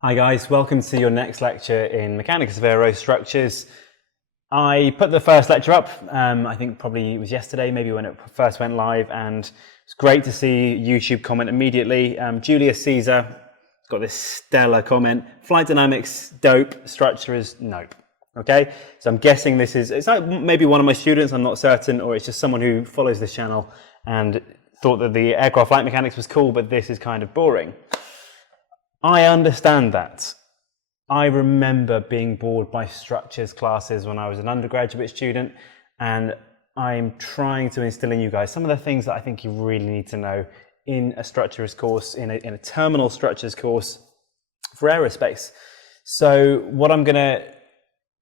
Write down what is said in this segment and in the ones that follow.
Hi guys, welcome to your next lecture in Mechanics of Aerostructures. I put the first lecture up, I think probably it was yesterday, maybe when it first went live, and it's great to see YouTube comment immediately. Julius Caesar has got this stellar comment: flight dynamics, dope, structure is nope. Okay, so I'm guessing it's like maybe one of my students, I'm not certain, or it's just someone who follows this channel and thought that the aircraft flight mechanics was cool, but this is kind of boring. I understand that. I remember being bored by structures classes when I was an undergraduate student, and I'm trying to instill in you guys some of the things that I think you really need to know in a structures course, in a terminal structures course for aerospace. So what I'm going to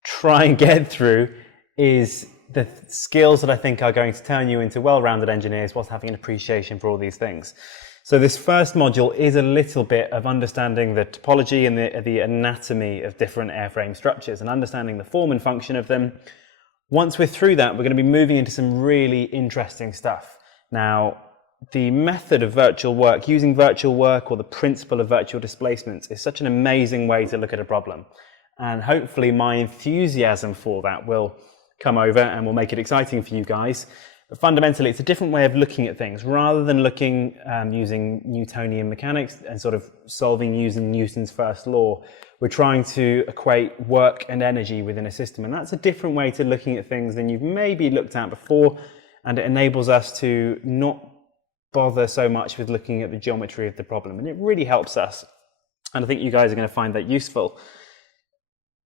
try and get through is the skills that I think are going to turn you into well-rounded engineers whilst having an appreciation for all these things. So this first module is a little bit of understanding the topology and the anatomy of different airframe structures and understanding the form and function of them. Once we're through that, we're going to be moving into some really interesting stuff. Now, the method of virtual work, using virtual work or the principle of virtual displacements, is such an amazing way to look at a problem. And hopefully my enthusiasm for that will come over and will make it exciting for you guys. But fundamentally, it's a different way of looking at things. Rather than looking using Newtonian mechanics and sort of solving using Newton's first law, we're trying to equate work and energy within a system. And that's a different way to looking at things than you've maybe looked at before. And it enables us to not bother so much with looking at the geometry of the problem. And it really helps us. And I think you guys are going to find that useful.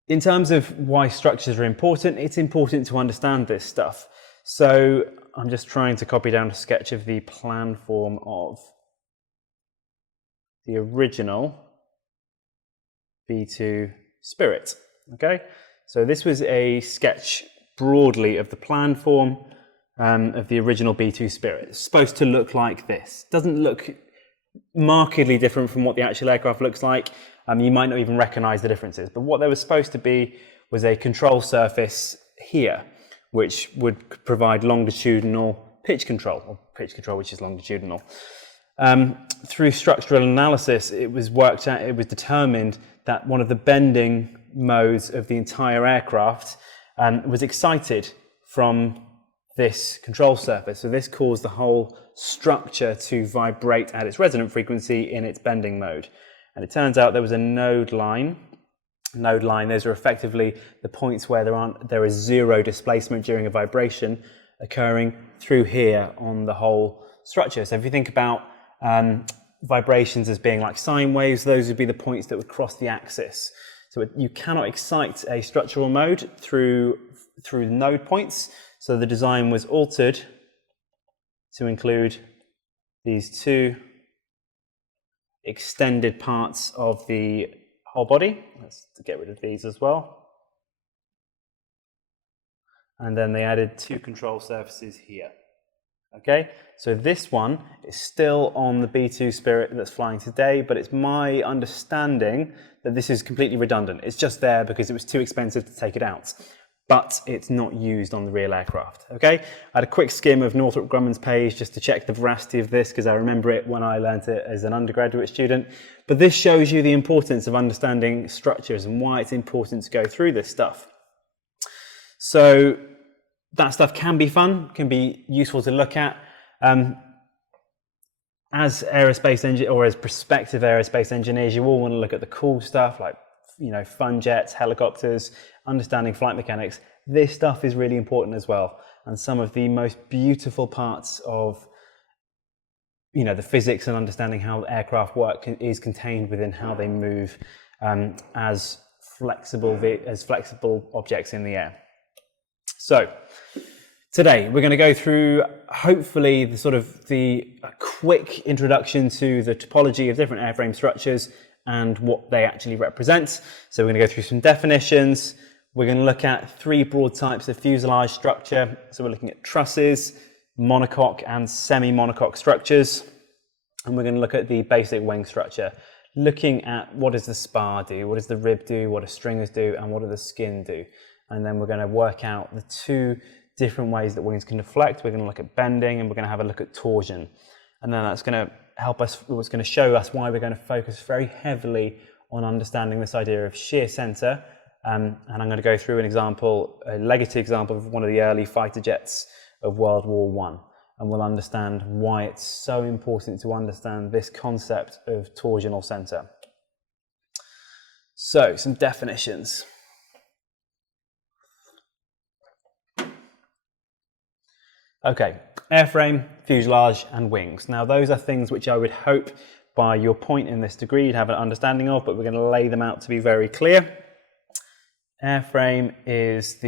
In terms of why structures are important, it's important to understand this stuff. So I'm just trying to copy down a sketch of the plan form of the original B2 Spirit. Okay, so this was a sketch broadly of the plan form of the original B2 Spirit. It's supposed to look like this. Doesn't look markedly different from what the actual aircraft looks like. You might not even recognize the differences, but what there was supposed to be was a control surface here, which would provide longitudinal pitch control, which is longitudinal. Through structural analysis, it was determined that one of the bending modes of the entire aircraft was excited from this control surface. So this caused the whole structure to vibrate at its resonant frequency in its bending mode. And it turns out there was a node line. Those are effectively the points where there is zero displacement during a vibration occurring through here on the whole structure. So if you think about vibrations as being like sine waves, those would be the points that would cross the axis. So you cannot excite a structural mode through node points. So the design was altered to include these two extended parts of the whole body. Let's get rid of these as well. And then they added two control surfaces here. Okay, so this one is still on the B2 Spirit that's flying today, but it's my understanding that this is completely redundant. It's just there because it was too expensive to take it out. But it's not used on the real aircraft. Okay, I had a quick skim of Northrop Grumman's page just to check the veracity of this because I remember it when I learned it as an undergraduate student. But this shows you the importance of understanding structures and why it's important to go through this stuff. So that stuff can be fun, can be useful to look at. As aerospace engineers or as prospective aerospace engineers, you all want to look at the cool stuff like fun jets, helicopters, understanding flight mechanics. This stuff is really important as well. And some of the most beautiful parts of the physics and understanding how aircraft work is contained within how they move as flexible objects in the air. So today we're going to go through hopefully a quick introduction to the topology of different airframe structures and what they actually represent. So we're going to go through some definitions. We're going to look at three broad types of fuselage structure. So we're looking at trusses, monocoque and semi-monocoque structures. And we're going to look at the basic wing structure, looking at what does the spar do, what does the rib do, what do stringers do, and what do the skin do. And then we're going to work out the two different ways that wings can deflect. We're going to look at bending and we're going to have a look at torsion. And then that's going to help us, it's going to show us why we're going to focus very heavily on understanding this idea of shear center. And I'm going to go through an example, a legacy example of one of the early fighter jets of World War I. And we'll understand why it's so important to understand this concept of torsional center. So, some definitions. Okay, airframe, fuselage, and wings. Now, those are things which I would hope by your point in this degree you'd have an understanding of, but we're going to lay them out to be very clear. Airframe is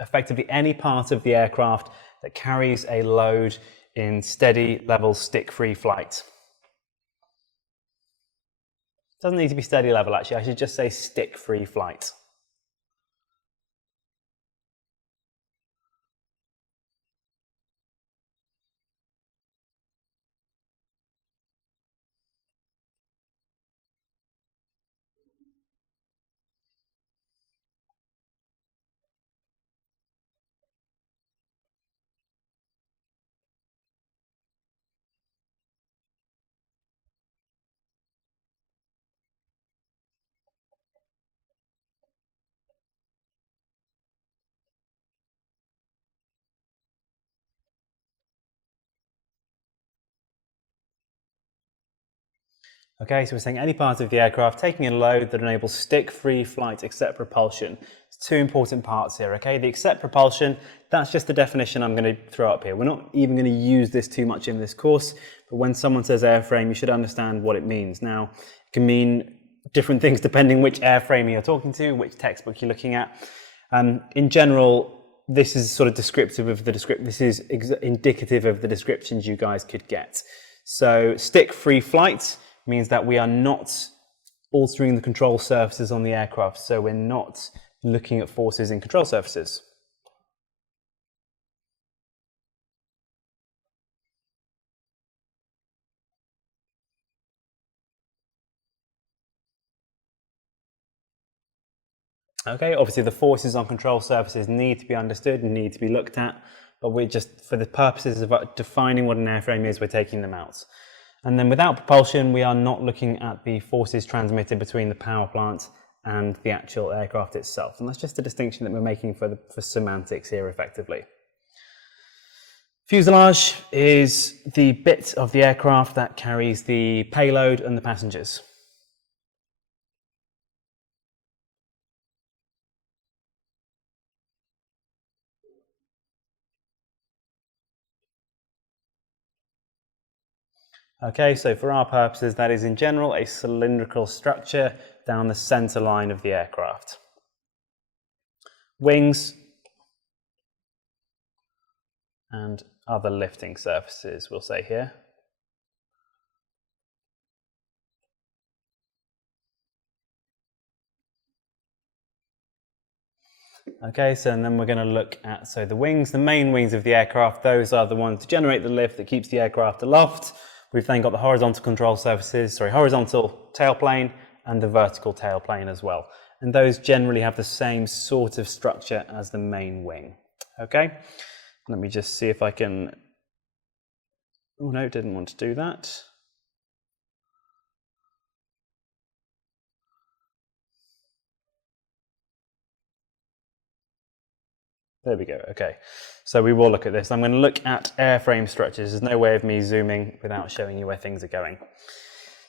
effectively any part of the aircraft that carries a load in steady, level, stick-free flight. Doesn't need to be steady level, actually. I should just say stick-free flight. Okay, so we're saying any part of the aircraft taking a load that enables stick-free flight except propulsion. There's two important parts here, okay? The except propulsion, that's just the definition I'm going to throw up here. We're not even going to use this too much in this course, but when someone says airframe, you should understand what it means. Now, it can mean different things depending which airframe you're talking to, which textbook you're looking at. In general, this is sort of descriptive of the this is indicative of the descriptions you guys could get. So, stick-free flight means that we are not altering the control surfaces on the aircraft, so we're not looking at forces in control surfaces. Okay, obviously the forces on control surfaces need to be understood and need to be looked at, but we're just, for the purposes of defining what an airframe is, we're taking them out. And then without propulsion, we are not looking at the forces transmitted between the power plant and the actual aircraft itself. And that's just a distinction that we're making for semantics here effectively. Fuselage is the bit of the aircraft that carries the payload and the passengers. Okay, so for our purposes, that is in general a cylindrical structure down the center line of the aircraft. Wings and other lifting surfaces, we'll say here. Okay, so and then we're going to look at, so the wings, the main wings of the aircraft, those are the ones to generate the lift that keeps the aircraft aloft. We've then got the horizontal control surfaces, horizontal tailplane and the vertical tailplane as well. And those generally have the same sort of structure as the main wing. Okay, let me just see if I can, oh no, didn't want to do that. There we go, okay. So we will look at this. I'm going to look at airframe structures. There's no way of me zooming without showing you where things are going.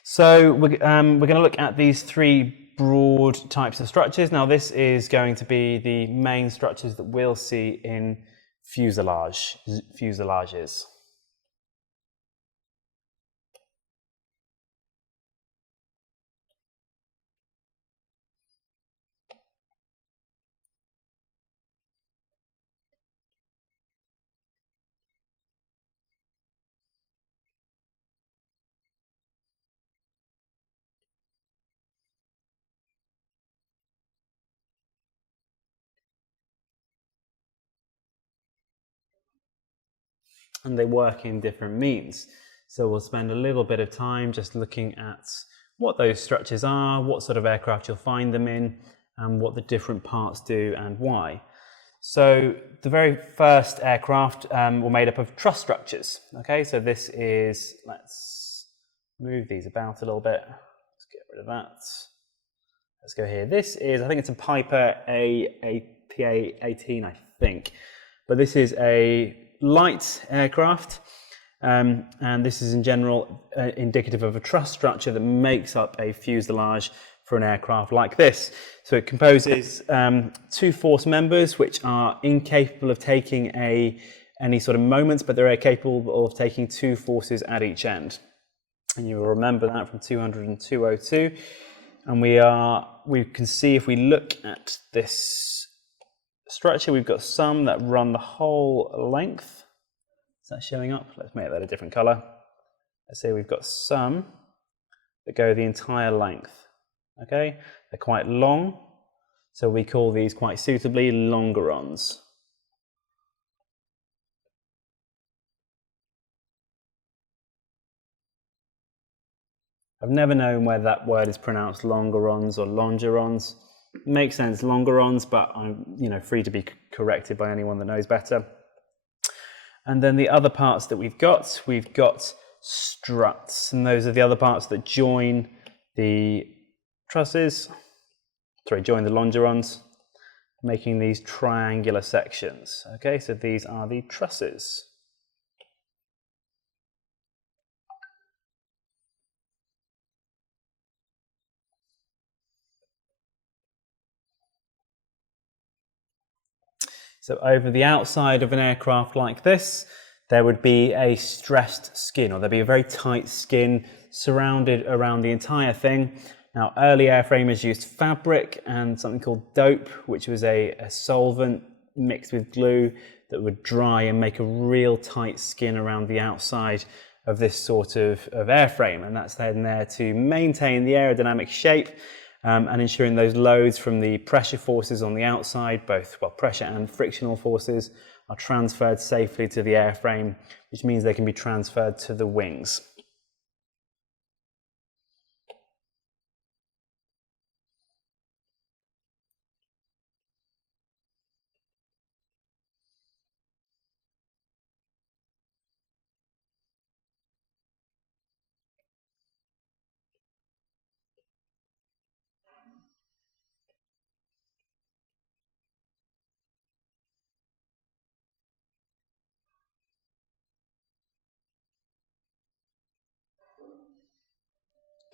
So we're going to look at these three broad types of structures. Now this is going to be the main structures that we'll see in fuselages. And they work in different means. So we'll spend a little bit of time just looking at what those structures are, what sort of aircraft you'll find them in, and what the different parts do and why. So the very first aircraft were made up of truss structures. Okay, so this is, let's move these about a little bit. Let's get rid of that. let's go here. This is, I think it's a Piper PA-18, I think. But this is a light aircraft, and this is in general indicative of a truss structure that makes up a fuselage for an aircraft like this. So it composes two force members which are incapable of taking any sort of moments, but they're capable of taking two forces at each end. And you will remember that from 200 and 202. And we can see if we look at this structure, we've got some that run the whole length. Is that showing up? Let's make that a different color. Let's say we've got some that go the entire length. Okay, they're quite long, so we call these quite suitably longerons. I've never known whether that word is pronounced longerons or longerons. It makes sense, longerons, but I'm free to be corrected by anyone that knows better. And then the other parts that we've got struts, and those are the other parts that join the trusses, join the longerons, making these triangular sections. Okay, so these are the trusses. So over the outside of an aircraft like this, there would be a stressed skin, or there'd be a very tight skin surrounded around the entire thing. Now, early airframers used fabric and something called dope, which was a solvent mixed with glue that would dry and make a real tight skin around the outside of this sort of airframe. And that's then there to maintain the aerodynamic shape and ensuring those loads from the pressure forces on the outside, both pressure and frictional forces, are transferred safely to the airframe, which means they can be transferred to the wings.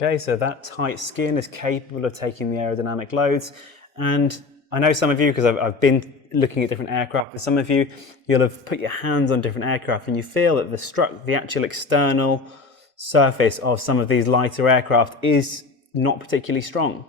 Okay, so that tight skin is capable of taking the aerodynamic loads. And I know some of you, because I've been looking at different aircraft, but some of you, you'll have put your hands on different aircraft and you feel that the actual external surface of some of these lighter aircraft is not particularly strong.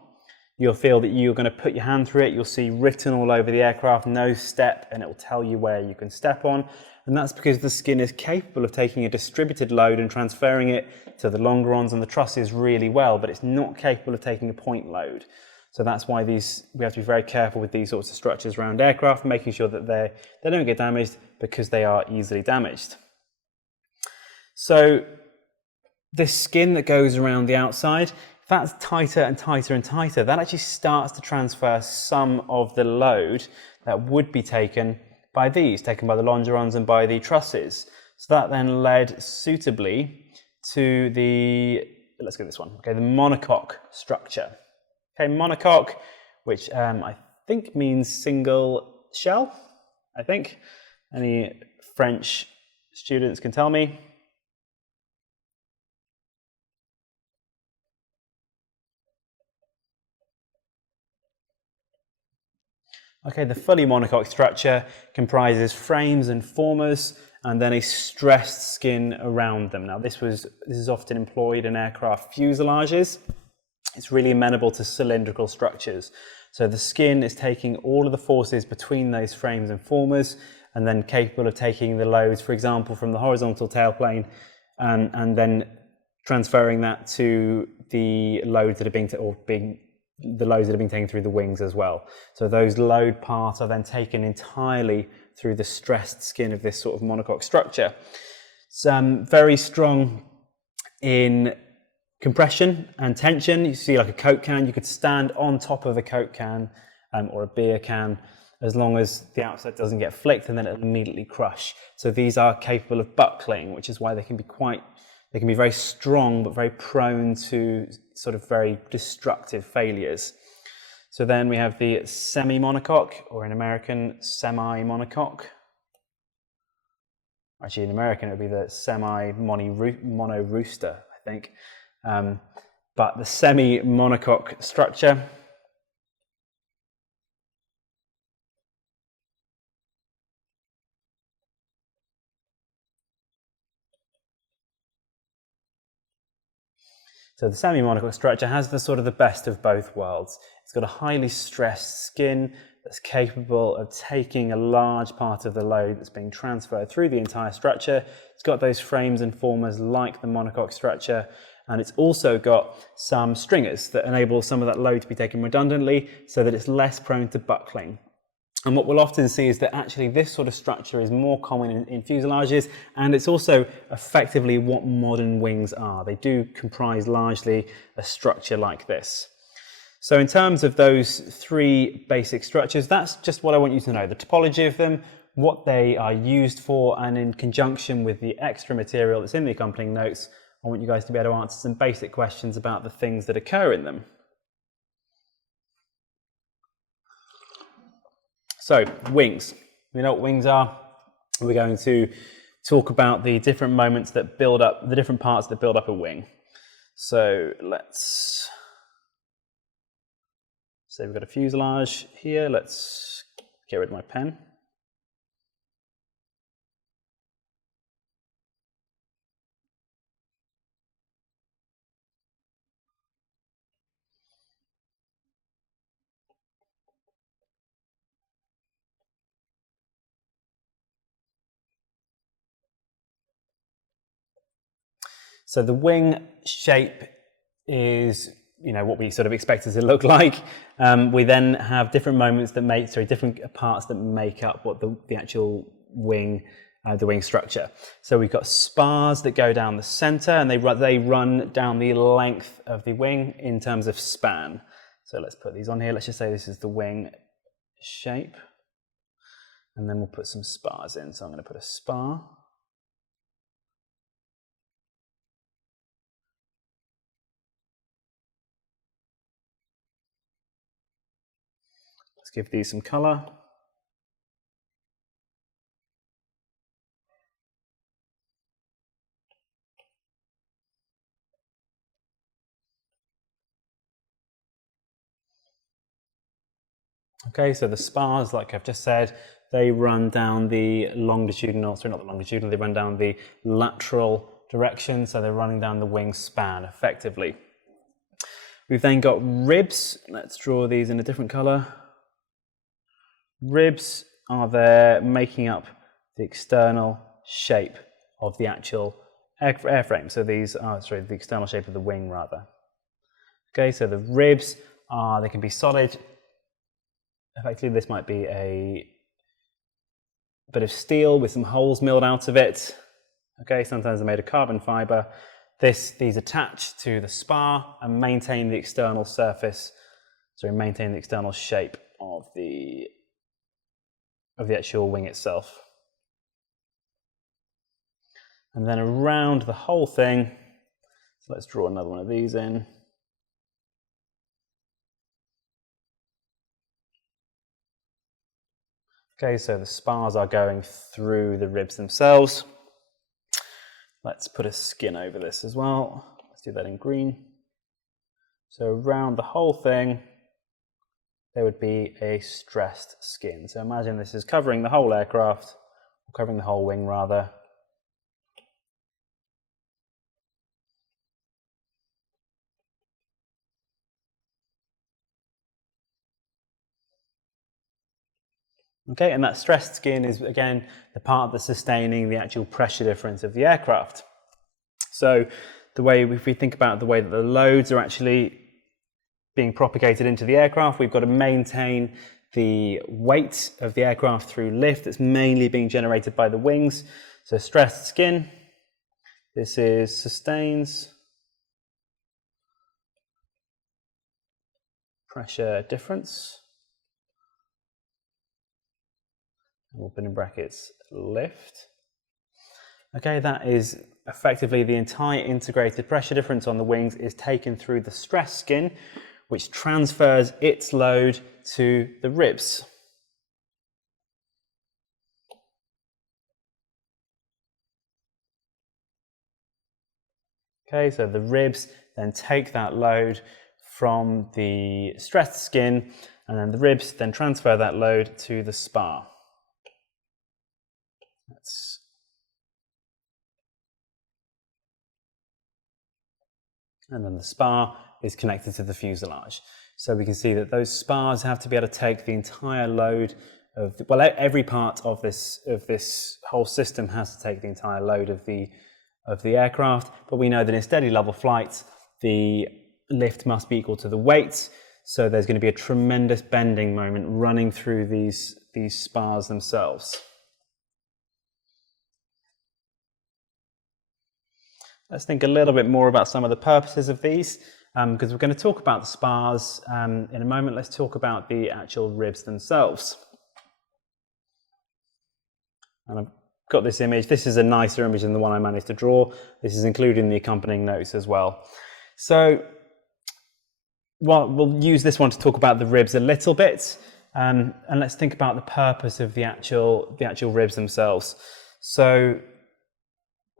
You'll feel that you're going to put your hand through it, you'll see written all over the aircraft, no step, and it will tell you where you can step on. And that's because the skin is capable of taking a distributed load and transferring it to the longerons and the trusses really well, but it's not capable of taking a point load. So that's why we have to be very careful with these sorts of structures around aircraft, making sure that they don't get damaged, because they are easily damaged. So this skin that goes around the outside, if that's tighter and tighter and tighter, that actually starts to transfer some of the load that would be taken by the longerons and by the trusses. So that then led suitably to let's go this one, okay, the monocoque structure. Okay, monocoque, which I think means single shell, I think. Any French students can tell me. Okay, the fully monocoque structure comprises frames and formers and then a stressed skin around them. Now this is often employed in aircraft fuselages. It's really amenable to cylindrical structures. So the skin is taking all of the forces between those frames and formers and then capable of taking the loads, for example, from the horizontal tailplane and then transferring that to the loads that are being taken through the wings as well. So those load parts are then taken entirely through the stressed skin of this sort of monocoque structure. It's very strong in compression and tension. You see like a Coke can, you could stand on top of a Coke can or a beer can as long as the outside doesn't get flicked, and then it'll immediately crush. So these are capable of buckling, which is why they can be very strong but very prone to sort of very destructive failures. So then we have the semi-monocoque, or in American, semi-monocoque. Actually, in American, it would be the semi-mono rooster, I think. But the semi-monocoque structure. So the semi-monocoque structure has the sort of the best of both worlds. It's got a highly stressed skin that's capable of taking a large part of the load that's being transferred through the entire structure. It's got those frames and formers like the monocoque structure, and it's also got some stringers that enable some of that load to be taken redundantly so that it's less prone to buckling. And what we'll often see is that actually this sort of structure is more common in fuselages, and it's also effectively what modern wings are. They do comprise largely a structure like this. So in terms of those three basic structures, that's just what I want you to know, the topology of them, what they are used for, and in conjunction with the extra material that's in the accompanying notes, I want you guys to be able to answer some basic questions about the things that occur in them. So, wings. We know what wings are. We're going to talk about the different moments that build up, the different parts that build up a wing. So, let's say we've got a fuselage here. Let's get rid of my pen. So the wing shape is, what we sort of expect it to look like. We then have different moments that different parts that make up what the actual wing, the wing structure. So we've got spars that go down the center, and they run down the length of the wing in terms of span. So let's put these on here. Let's just say this is the wing shape, and then we'll put some spars in. So I'm going to put a spar. Let's give these some color. Okay, so the spars, like I've just said, they run down the longitudinal, sorry, not the longitudinal, they run down the lateral direction, so they're running down the wing span effectively. We've then got ribs. Let's draw these in a different color. Ribs are there making up the external shape of the actual airframe. So these are, the external shape of the wing rather. Okay, so the ribs they can be solid. Effectively, this might be a bit of steel with some holes milled out of it. Okay, sometimes they're made of carbon fiber. These attach to the spar and maintain the external surface, maintain the external shape of the actual wing itself. And then around the whole thing, so let's draw another one of these in. Okay, so the spars are going through the ribs themselves. Let's put a skin over this as well. Let's do that in green. So around the whole thing, there would be a stressed skin. So imagine this is covering the whole aircraft, or covering the whole wing rather. Okay, and that stressed skin is, again, the part that's sustaining the actual pressure difference of the aircraft. So if we think about the way that the loads are actually being propagated into the aircraft, we've got to maintain the weight of the aircraft through lift that's mainly being generated by the wings. So stressed skin, this is sustains pressure difference. We'll put in brackets lift. Okay, that is effectively the entire integrated pressure difference on the wings is taken through the stress skin, which transfers its load to the ribs. Okay, so the ribs then take that load from the stressed skin, and then the ribs then transfer that load to the spar. And then the spar is connected to the fuselage. So we can see that those spars have to be able to take the entire load of, well, every part of this whole system has to take the entire load of the aircraft, but we know that in steady level flight, the lift must be equal to the weight, so there's going to be a tremendous bending moment running through these spars themselves. Let's think a little bit more about some of the purposes of these, because we're going to talk about the spars in a moment. Let's talk about the actual ribs themselves. And I've got this image. This is a nicer image than the one I managed to draw. This is included in the accompanying notes as well. So we'll use this one to talk about the ribs a little bit, and let's think about the purpose of the actual ribs themselves. So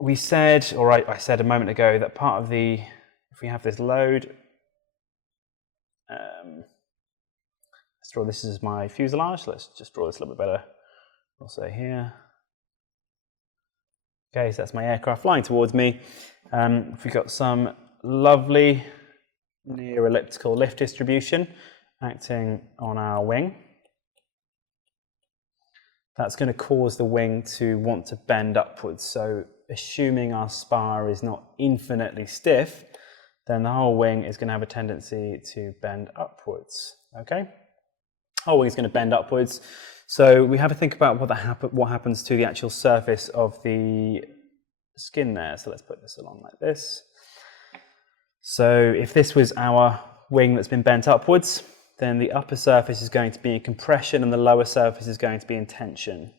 we said, or I said a moment ago, that part of if we have this load, let's draw this as my fuselage. Let's just draw this a little bit better. We'll say here. Okay, so that's my aircraft flying towards me. If we've got some lovely near elliptical lift distribution acting on our wing, that's going to cause the wing to want to bend upwards. So assuming our spar is not infinitely stiff, then the whole wing is going to have a tendency to bend upwards. Okay, whole wing is going to bend upwards. So we have to think about what happens to the actual surface of the skin there. So let's put this along like this. So if this was our wing that's been bent upwards, then the upper surface is going to be in compression and the lower surface is going to be in tension.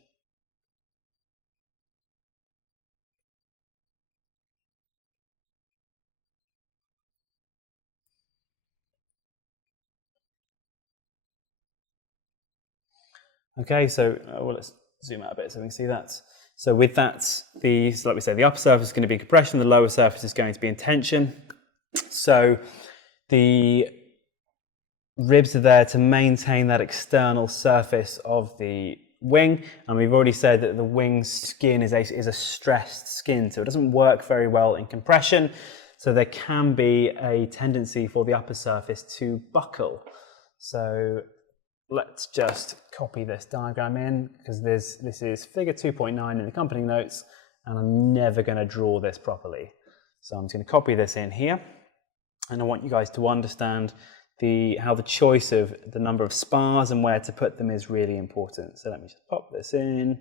Okay, so let's zoom out a bit so we can see that. So with that, so like we said, the upper surface is going to be in compression, the lower surface is going to be in tension. So the ribs are there to maintain that external surface of the wing, and we've already said that the wing's skin is a stressed skin, so it doesn't work very well in compression, so there can be a tendency for the upper surface to buckle. So let's just copy this diagram in, because this is figure 2.9 in the accompanying notes, and I'm never going to draw this properly. So I'm just going to copy this in here, and I want you guys to understand how the choice of the number of spars and where to put them is really important. So let me just pop this in.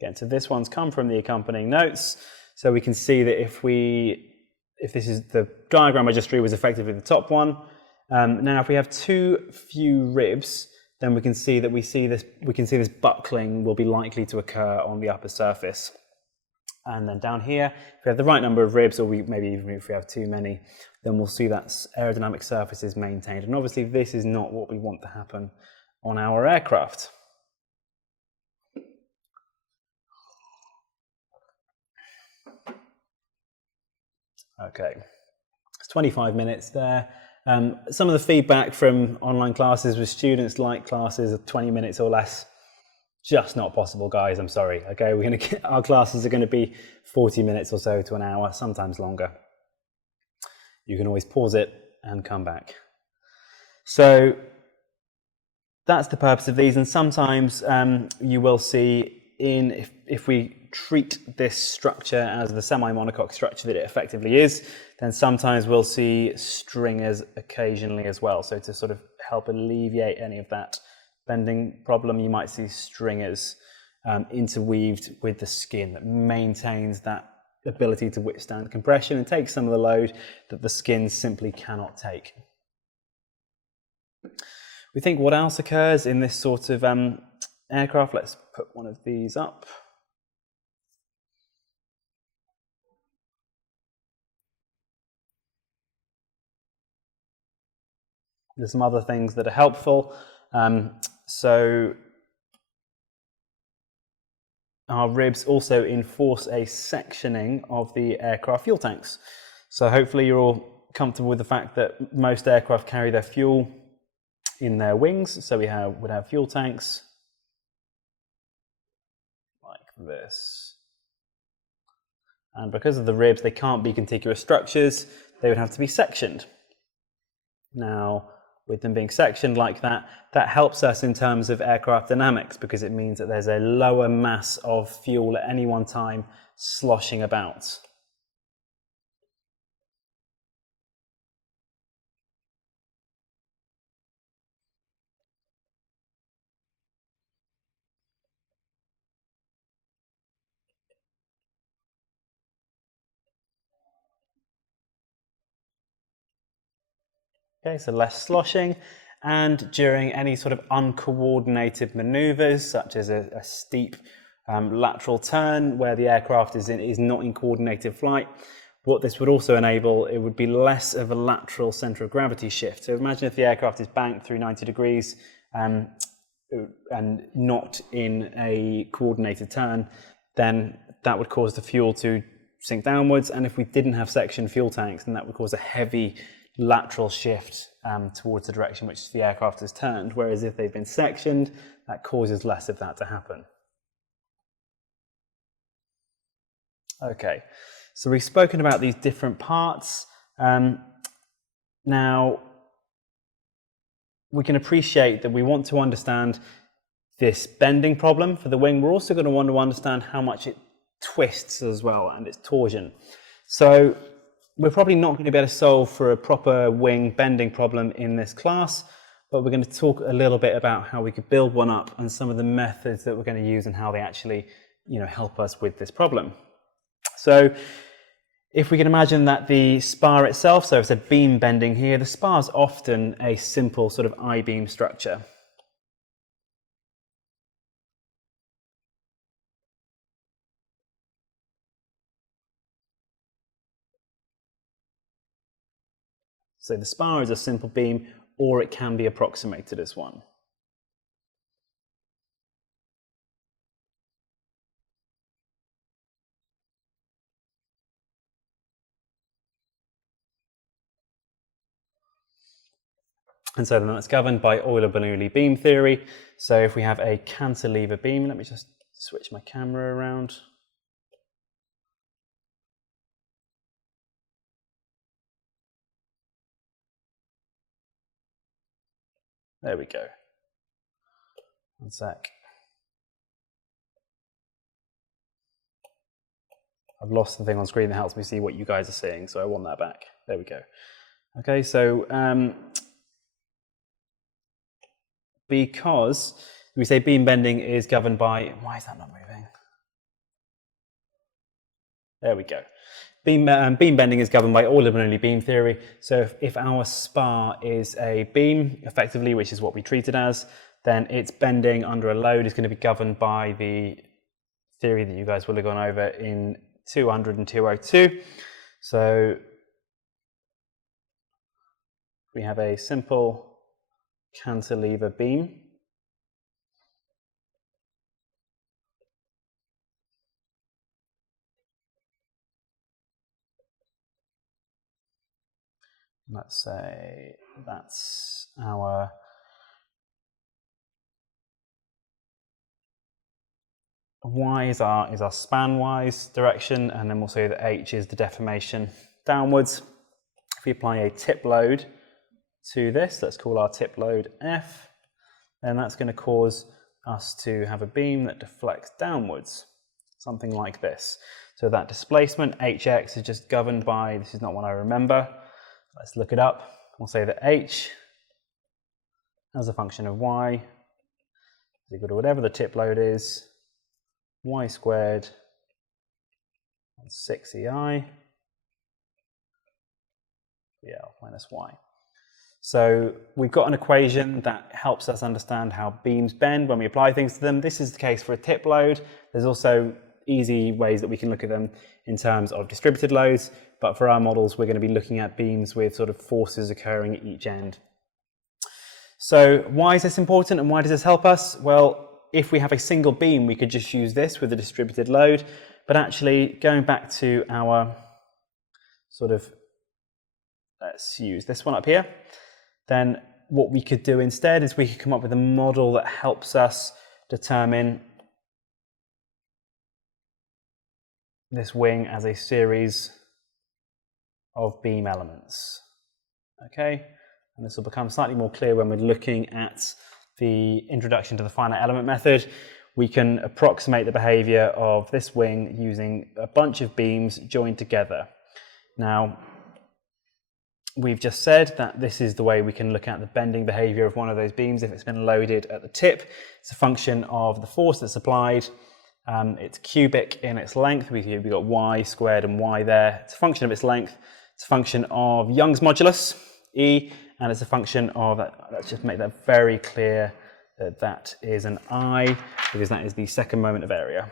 Again, so this one's come from the accompanying notes. So we can see that if this is the diagram I just drew was effectively the top one. Now if we have too few ribs, then we can see this buckling will be likely to occur on the upper surface. And then down here, if we have the right number of ribs, or maybe even if we have too many, then we'll see that aerodynamic surface is maintained. And obviously this is not what we want to happen on our aircraft. Okay, it's 25 minutes there. Some of the feedback from online classes with students like classes of 20 minutes or less. Just not possible, guys. I'm sorry. Okay, our classes are going to be 40 minutes or so to an hour, sometimes longer. You can always pause it and come back. So that's the purpose of these, and sometimes you will see if we treat this structure as the semi-monocoque structure that it effectively is, then sometimes we'll see stringers occasionally as well. So to sort of help alleviate any of that bending problem, you might see stringers interweaved with the skin that maintains that ability to withstand compression and take some of the load that the skin simply cannot take. We think what else occurs in this sort of aircraft. Let's put one of these up. There's some other things that are helpful. So our ribs also enforce a sectioning of the aircraft fuel tanks. So hopefully you're all comfortable with the fact that most aircraft carry their fuel in their wings. So would have fuel tanks like this. And because of the ribs, they can't be contiguous structures. They would have to be sectioned. Now, with them being sectioned like that, that helps us in terms of aircraft dynamics because it means that there's a lower mass of fuel at any one time sloshing about. Okay, so less sloshing, and during any sort of uncoordinated maneuvers, such as a steep lateral turn where the aircraft is not in coordinated flight, what this would also enable, it would be less of a lateral centre of gravity shift. So imagine if the aircraft is banked through 90 degrees and not in a coordinated turn, then that would cause the fuel to sink downwards. And if we didn't have sectioned fuel tanks, then that would cause a heavy lateral shift towards the direction which the aircraft is turned, whereas if they've been sectioned, that causes less of that to happen. Okay, so we've spoken about these different parts. Now, we can appreciate that we want to understand this bending problem for the wing. We're also going to want to understand how much it twists as well, and its torsion. So we're probably not going to be able to solve for a proper wing bending problem in this class, but we're going to talk a little bit about how we could build one up and some of the methods that we're going to use and how they actually, help us with this problem. So if we can imagine that the spar itself, so it's a beam bending here, the spar is often a simple sort of I-beam structure. So the spar is a simple beam, or it can be approximated as one. And so then that's governed by Euler-Bernoulli beam theory. So if we have a cantilever beam, let me just switch my camera around. There we go. One sec. I've lost the thing on screen that helps me see what you guys are seeing, so I want that back. There we go. Okay, so because we say beam bending is governed by, why is that not moving? There we go. Beam bending is governed by Euler-Bernoulli beam theory. So if our spar is a beam, effectively, which is what we treat it as, then its bending under a load is going to be governed by the theory that you guys will have gone over in 200 and 202. So we have a simple cantilever beam. Let's say that's our Y is our span-wise direction, and then we'll say that H is the deformation downwards. If we apply a tip load to this, let's call our tip load F, then that's going to cause us to have a beam that deflects downwards, something like this. So that displacement, Hx, is just governed by, this is not one I remember, let's look it up. We'll say that H as a function of Y is equal to whatever the tip load is, Y squared on 6EI BL minus Y. So we've got an equation that helps us understand how beams bend when we apply things to them. This is the case for a tip load. There's also easy ways that we can look at them in terms of distributed loads, but for our models we're going to be looking at beams with sort of forces occurring at each end. So why is this important and why does this help us? Well, if we have a single beam, we could just use this with a distributed load, but actually going back to our sort of, let's use this one up here, then what we could do instead is we could come up with a model that helps us determine this wing as a series of beam elements. Okay, and this will become slightly more clear when we're looking at the introduction to the finite element method. We can approximate the behavior of this wing using a bunch of beams joined together. Now, we've just said that this is the way we can look at the bending behavior of one of those beams if it's been loaded at the tip. It's a function of the force that's applied. It's cubic in its length. We've got y squared and y there. It's a function of its length. It's a function of Young's modulus, E, and it's a function of, let's just make that very clear, that that is an I, because that is the second moment of area.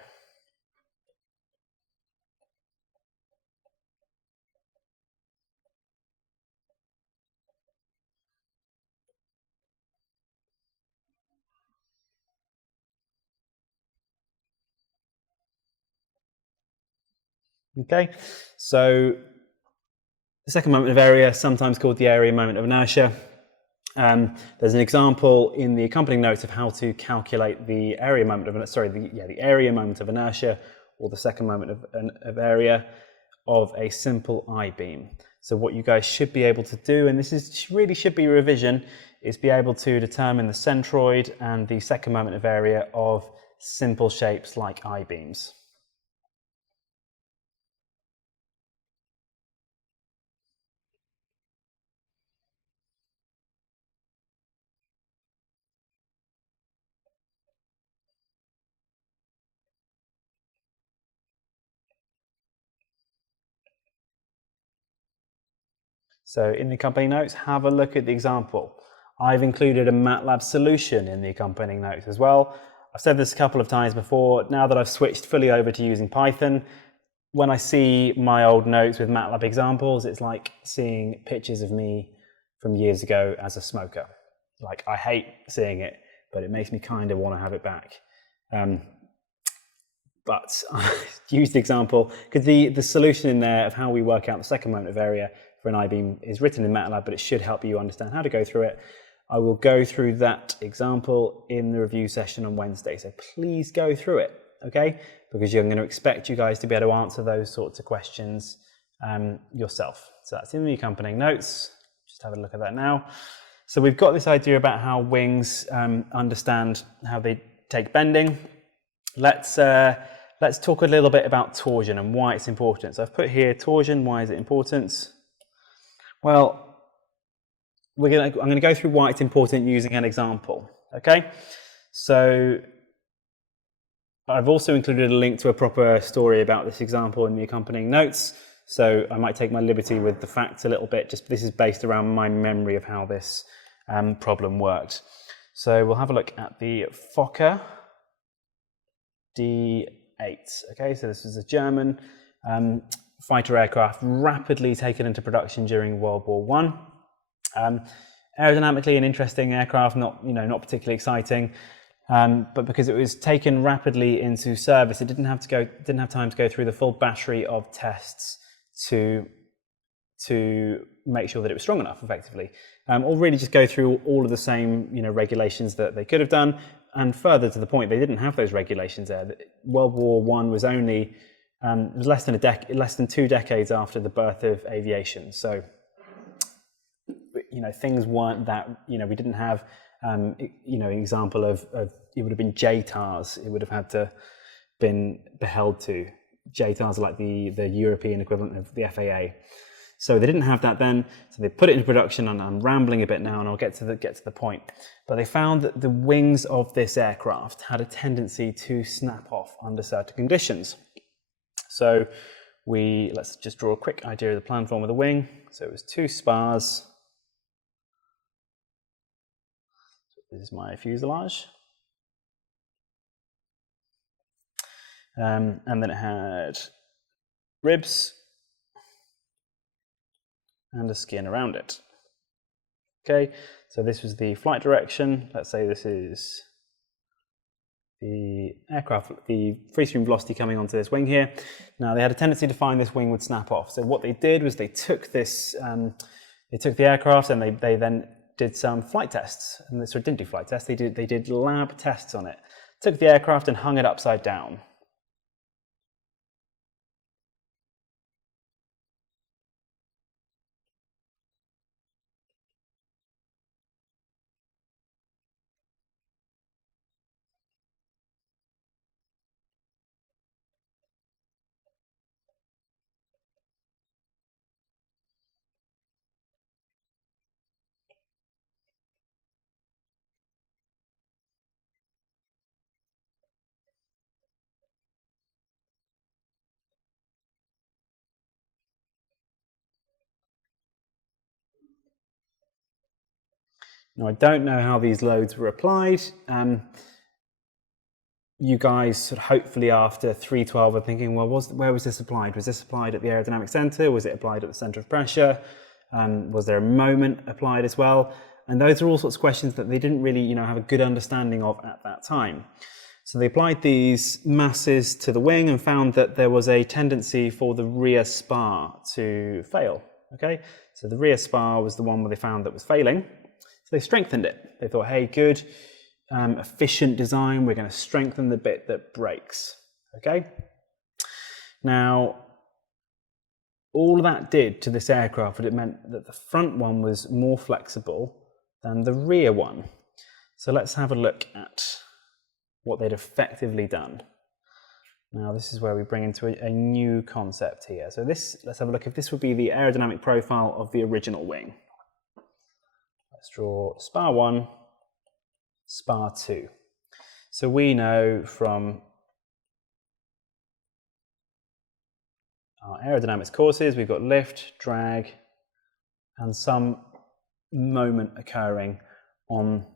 Okay, so the second moment of area, sometimes called the area moment of inertia. There's an example in the accompanying notes of how to calculate the area moment of, the area moment of inertia, or the second moment of area of a simple I-beam. So what you guys should be able to do, and this is really should be revision, is be able to determine the centroid and the second moment of area of simple shapes like I-beams. So in the accompanying notes, have a look at the example. I've included a MATLAB solution in the accompanying notes as well. I've said this a couple of times before. Now that I've switched fully over to using Python, when I see my old notes with MATLAB examples, it's like seeing pictures of me from years ago as a smoker. Like, I hate seeing it, but it makes me kind of want to have it back. But I used the example because the solution in there of how we work out the second moment of area for an I-beam is written in MATLAB, but it should help you understand how to go through it. I will go through that example in the review session on Wednesday, so please go through it, okay? Because I'm going to expect you guys to be able to answer those sorts of questions yourself. So that's in the accompanying notes. Just have a look at that now. So we've got this idea about how wings understand how they take bending. Let's talk a little bit about torsion and why it's important. So I've put here torsion, why is it important? Well, I'm going to go through why it's important using an example, okay? So I've also included a link to a proper story about this example in the accompanying notes. So I might take my liberty with the facts a little bit. Just this is based around my memory of how this problem worked. So we'll have a look at the Fokker D8. Okay, so this is a German fighter aircraft rapidly taken into production during World War I. Aerodynamically an interesting aircraft, not particularly exciting, but because it was taken rapidly into service, it didn't have time to go through the full battery of tests to make sure that it was strong enough, effectively, or really just go through all of the same regulations that they could have done. And further to the point, they didn't have those regulations there. World War I was only it was less than 2 decades after the birth of aviation. So things weren't that we didn't have an example of it would have been JTARs. It would have had to been beheld to. JTARs are like the European equivalent of the FAA. So they didn't have that then, so they put it into production, and I'm rambling a bit now, and I'll get to the point. But they found that the wings of this aircraft had a tendency to snap off under certain conditions. So let's just draw a quick idea of the plan form of the wing. So it was 2 spars. This is my fuselage. And then it had ribs and a skin around it. Okay, so this was the flight direction. Let's say this is the aircraft, the free stream velocity coming onto this wing here. Now they had a tendency to find this wing would snap off. So what they did was they took this, they took the aircraft and they then did some flight tests. And this didn't do flight tests. They did lab tests on it. Took the aircraft and hung it upside down. Now I don't know how these loads were applied. You guys sort of hopefully after 312 are thinking, well, where was this applied? Was this applied at the aerodynamic center? Was it applied at the center of pressure? Was there a moment applied as well? And those are all sorts of questions that they didn't really, have a good understanding of at that time. So they applied these masses to the wing and found that there was a tendency for the rear spar to fail. Okay, so the rear spar was the one where they found that was failing. So they strengthened it. They thought, hey, good. Efficient design, we're going to strengthen the bit that breaks. Okay. Now, all that did to this aircraft, it meant that the front one was more flexible than the rear one. So let's have a look at what they'd effectively done. Now, this is where we bring into a new concept here. So let's have a look if this would be the aerodynamic profile of the original wing. Let's draw spar 1. Spar 2. So we know from our aerodynamics courses, we've got lift, drag, and some moment occurring on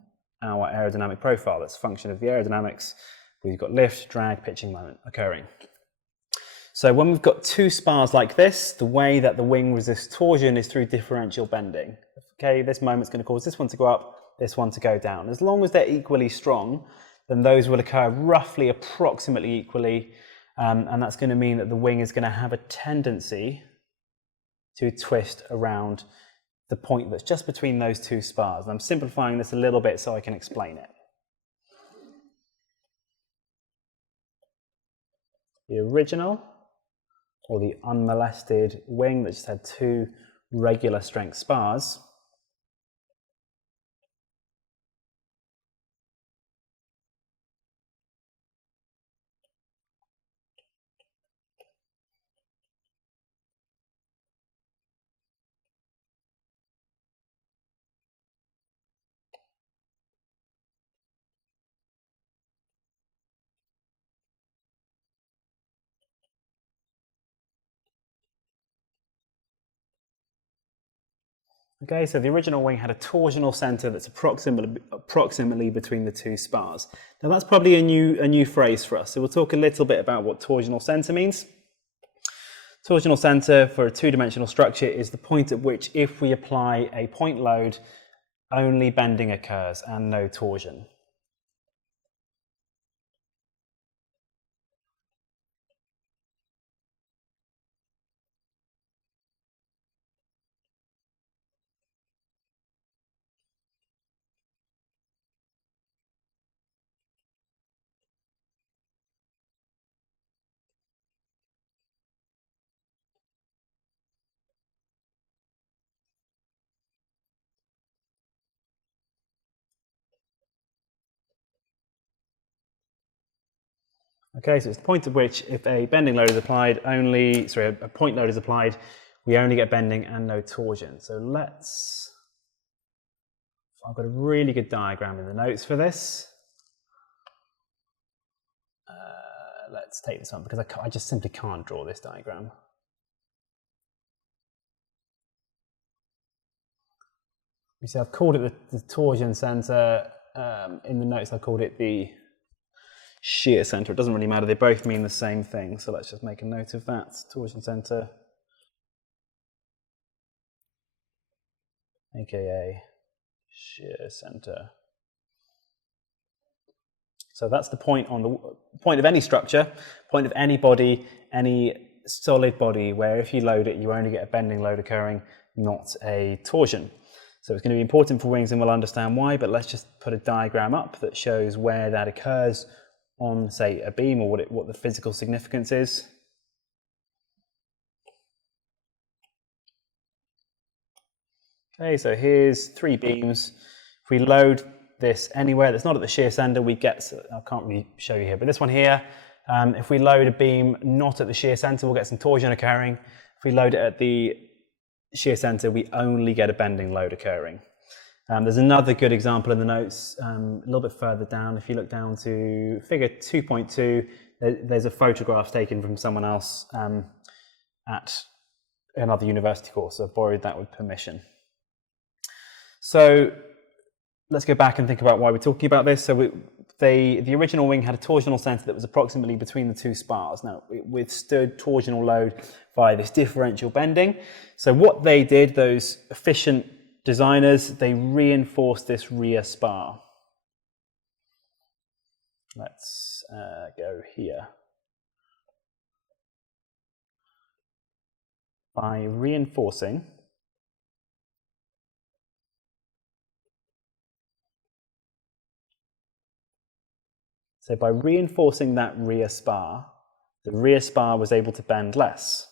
our aerodynamic profile. That's a function of the aerodynamics. We've got lift, drag, pitching moment occurring. So when we've got two spars like this, the way that the wing resists torsion is through differential bending. Okay, this moment's going to cause this one to go up, this one to go down. As long as they're equally strong, then those will occur roughly, approximately equally, and that's going to mean that the wing is going to have a tendency to twist around the point that's just between those two spars. And I'm simplifying this a little bit so I can explain it. The original, or the unmolested wing that just had two regular strength spars, okay, so the original wing had a torsional center that's approximately between the two spars. Now that's probably a new phrase for us. So we'll talk a little bit about what torsional center means. Torsional center for a two-dimensional structure is the point at which, if we apply a point load, only bending occurs and no torsion. Okay, so it's the point at which, if a bending load is applied, a point load is applied, we only get bending and no torsion. So I've got a really good diagram in the notes for this. Let's take this one because I just simply can't draw this diagram. You see, I've called it the torsion center. In the notes, I called it the shear center. It doesn't really matter. They both mean the same thing. So let's just make a note of that. Torsion center, aka shear center. So that's the point on the point of any structure, point of any body, any solid body, where if you load it, you only get a bending load occurring, not a torsion. So it's going to be important for wings, and we'll understand why, but let's just put a diagram up that shows where that occurs on, say, a beam, or what the physical significance is. Okay, so here's 3 beams. If we load this anywhere that's not at the shear center, we get, I can't really show you here, but this one here, if we load a beam not at the shear center, we'll get some torsion occurring. If we load it at the shear center, we only get a bending load occurring. There's another good example in the notes a little bit further down. If you look down to figure 2.2, there's a photograph taken from someone else at another university course. So I borrowed that with permission. So let's go back and think about why we're talking about this. So the original wing had a torsional center that was approximately between the 2 spars. Now, it withstood torsional load via this differential bending. So what they did, those efficient designers, they reinforced this rear spar. Let's go here. By reinforcing that rear spar, the rear spar was able to bend less.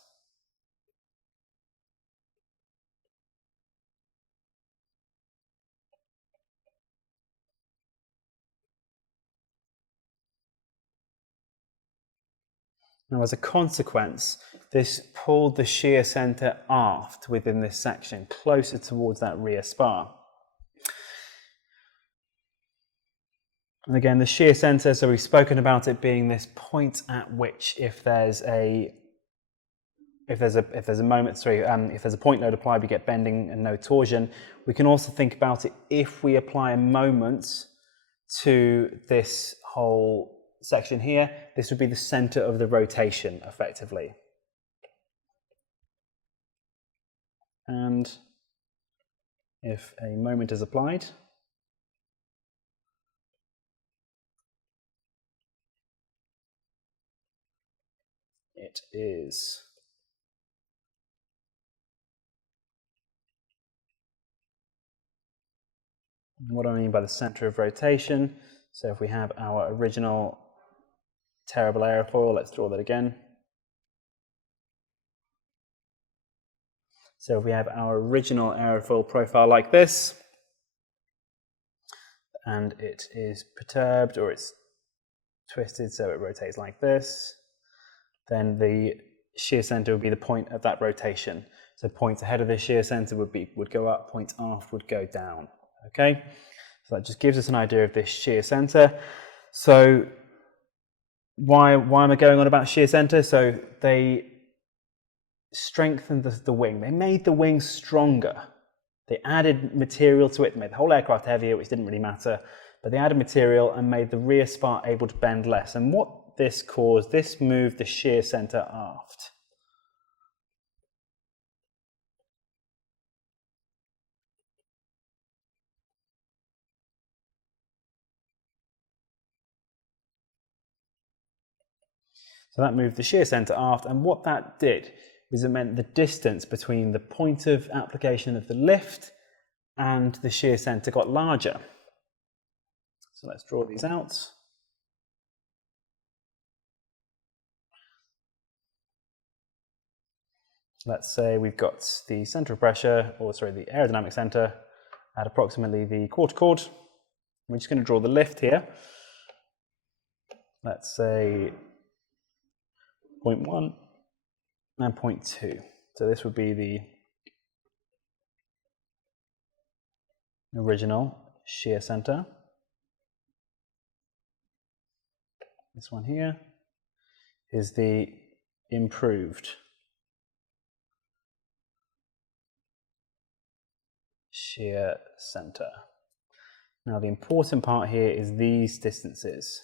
Now, as a consequence, this pulled the shear center aft within this section, closer towards that rear spar. And again, the shear center, so we've spoken about it being this point at which if there's a point load applied, we get bending and no torsion. We can also think about it if we apply a moment to this whole section here, this would be the center of the rotation effectively. And if a moment is applied, it is what I mean by the center of rotation. So if we have our original terrible aerofoil, let's draw that again. So if we have our original aerofoil profile like this, and it is perturbed or it's twisted so it rotates like this, then the shear center would be the point of that rotation. So points ahead of the shear center would go up, points aft would go down. Okay, so that just gives us an idea of this shear center. So why am I going on about shear center? So they strengthened the wing. They made the wing stronger. They added material to it. They made the whole aircraft heavier, which didn't really matter. But they added material and made the rear spar able to bend less. And what this caused, this moved the shear center aft. So that moved the shear center aft, and what that did is it meant the distance between the point of application of the lift and the shear center got larger. So let's draw these out. Let's say we've got the center of pressure, or sorry, the aerodynamic center at approximately the quarter chord. We're just going to draw the lift here. Let's say 0.1 and 0.2. So this would be the original shear center. This one here is the improved shear center. Now the important part here is these distances.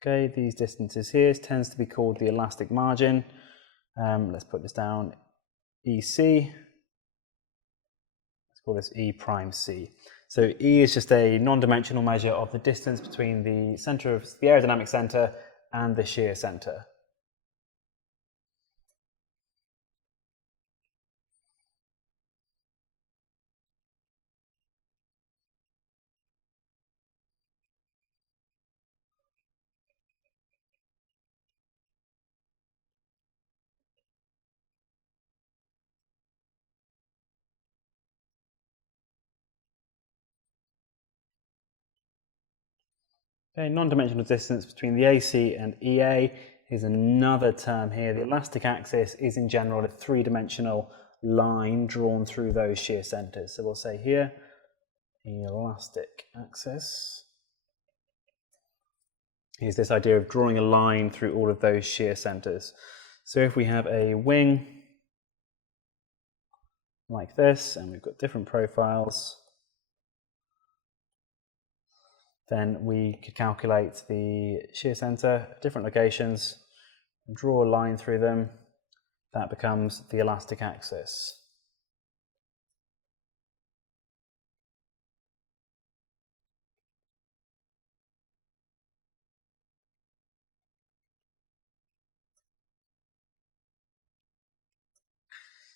Okay, these distances here tends to be called the elastic margin. Let's put this down, EC. Let's call this E prime C. So E is just a non-dimensional measure of the distance between the center of the aerodynamic center and the shear center. Okay, non-dimensional distance between the AC and EA is another term here. The elastic axis is in general a three-dimensional line drawn through those shear centers. So we'll say here, the elastic axis is this idea of drawing a line through all of those shear centers. So if we have a wing like this, and we've got different profiles, then we could calculate the shear center at different locations, and draw a line through them. That becomes the elastic axis.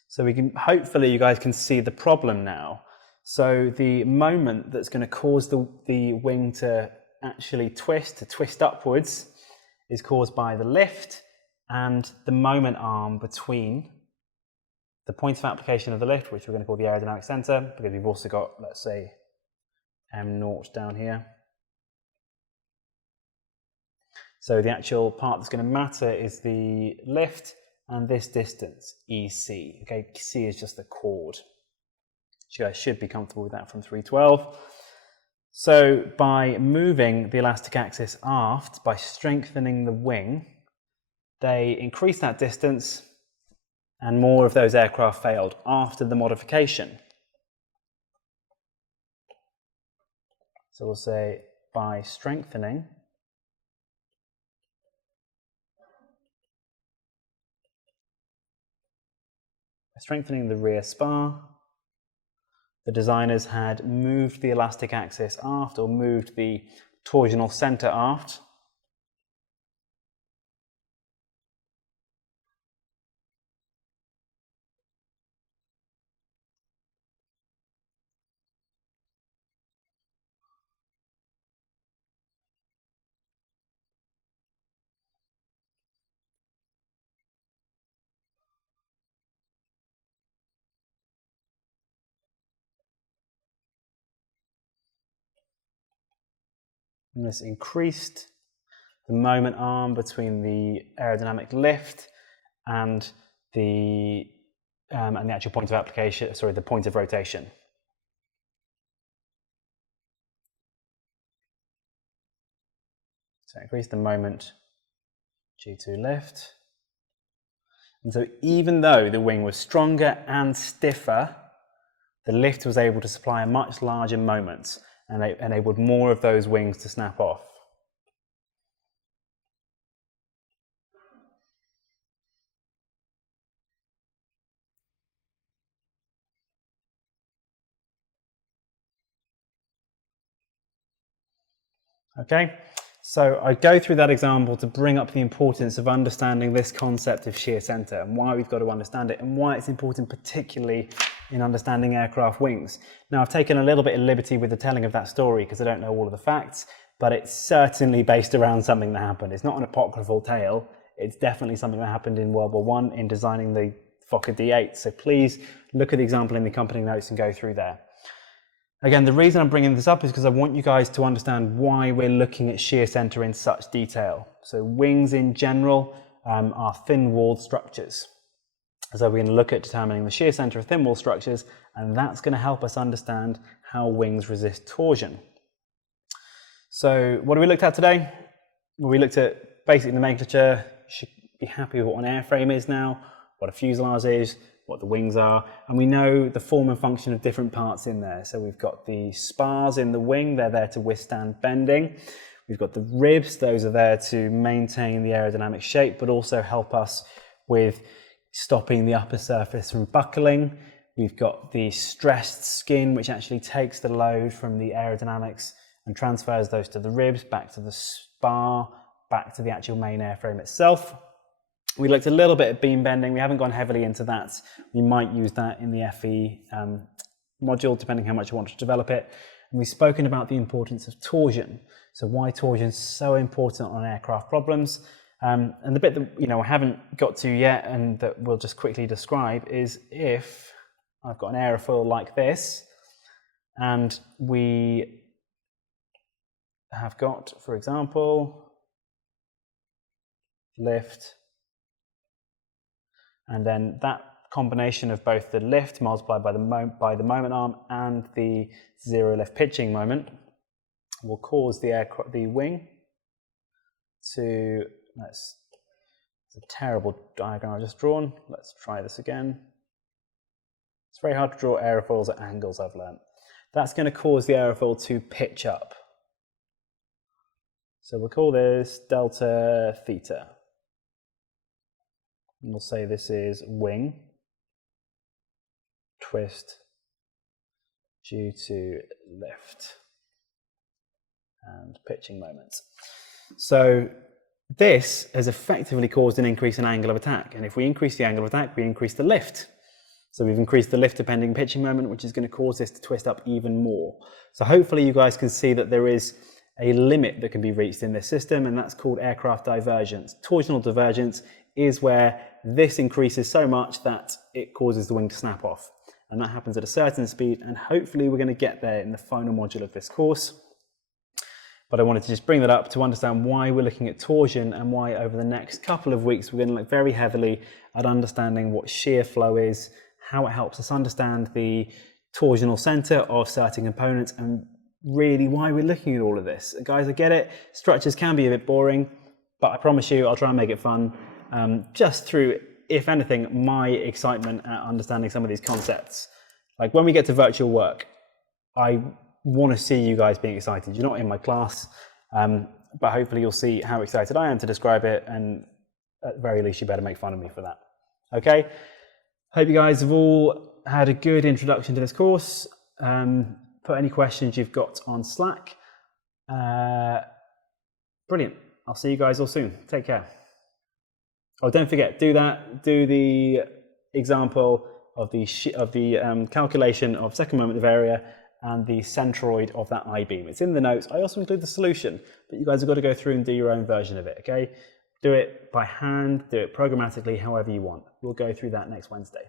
So we can, hopefully you guys can see the problem now. So the moment that's going to cause the wing to actually twist upwards, is caused by the lift and the moment arm between the point of application of the lift, which we're going to call the aerodynamic center, because we've also got, let's say, M0 down here. So the actual part that's going to matter is the lift and this distance, EC. Okay, C is just the chord. You guys should be comfortable with that from 312. So by moving the elastic axis aft, by strengthening the wing, they increase that distance, and more of those aircraft failed after the modification. So we'll say by strengthening the rear spar, the designers had moved the elastic axis aft, or moved the torsional center aft. And this increased the moment arm between the aerodynamic lift and the actual point of application, sorry, the point of rotation. So increase the moment G2 lift. And so even though the wing was stronger and stiffer, the lift was able to supply a much larger moment, and they enabled more of those wings to snap off. Okay, so I go through that example to bring up the importance of understanding this concept of shear center and why we've got to understand it, and why it's important particularly in understanding aircraft wings. Now, I've taken a little bit of liberty with the telling of that story because I don't know all of the facts, but it's certainly based around something that happened. It's not an apocryphal tale. It's definitely something that happened in World War I in designing the Fokker D8. So please look at the example in the accompanying notes and go through there. Again, the reason I'm bringing this up is because I want you guys to understand why we're looking at shear center in such detail. So wings in general are thin-walled structures. So we're going to look at determining the shear center of thin-walled structures, and that's going to help us understand how wings resist torsion. So what have we looked at today? Well, we looked at basic nomenclature. You should be happy with what an airframe is now, what a fuselage is, what the wings are, and we know the form and function of different parts in there. So we've got the spars in the wing, they're there to withstand bending. We've got the ribs, those are there to maintain the aerodynamic shape, but also help us with stopping the upper surface from buckling. We've got the stressed skin, which actually takes the load from the aerodynamics and transfers those to the ribs, back to the spar, back to the actual main airframe itself. We looked a little bit at beam bending. We haven't gone heavily into that. We might use that in the FE module, depending how much you want to develop it. And we've spoken about the importance of torsion. So why torsion is so important on aircraft problems. And the bit that I haven't got to yet and that we'll just quickly describe is if I've got an aerofoil like this and we have got, for example, lift, and then that combination of both the lift multiplied by the moment arm and the zero lift pitching moment will cause the wing to, it's a terrible diagram I've just drawn. Let's try this again. It's very hard to draw aerofoils at angles, I've learned. That's going to cause the aerofoil to pitch up. So we'll call this delta theta. And we'll say this is wing twist due to lift and pitching moments. So this has effectively caused an increase in angle of attack. And if we increase the angle of attack, we increase the lift. So we've increased the lift depending pitching moment, which is going to cause this to twist up even more. So hopefully you guys can see that there is a limit that can be reached in this system, and that's called aircraft divergence. Torsional divergence is where this increases so much that it causes the wing to snap off. And that happens at a certain speed, and hopefully we're going to get there in the final module of this course. But I wanted to just bring that up to understand why we're looking at torsion and why over the next couple of weeks we're going to look very heavily at understanding what shear flow is, how it helps us understand the torsional center of certain components, and really why we're looking at all of this. Guys, I get it, structures can be a bit boring, but I promise you I'll try and make it fun, just through, if anything, my excitement at understanding some of these concepts. Like when we get to virtual work, I want to see you guys being excited. You're not in my class, but hopefully you'll see how excited I am to describe it, and at the very least you better make fun of me for that. Okay, hope you guys have all had a good introduction to this course. Put any questions you've got on Slack. Brilliant. I'll see you guys all soon. Take care. Oh, don't forget, do the example of the calculation of second moment of area and the centroid of that I-beam. It's in the notes. I also include the solution, but you guys have got to go through and do your own version of it, okay? Do it by hand, do it programmatically, however you want. We'll go through that next Wednesday.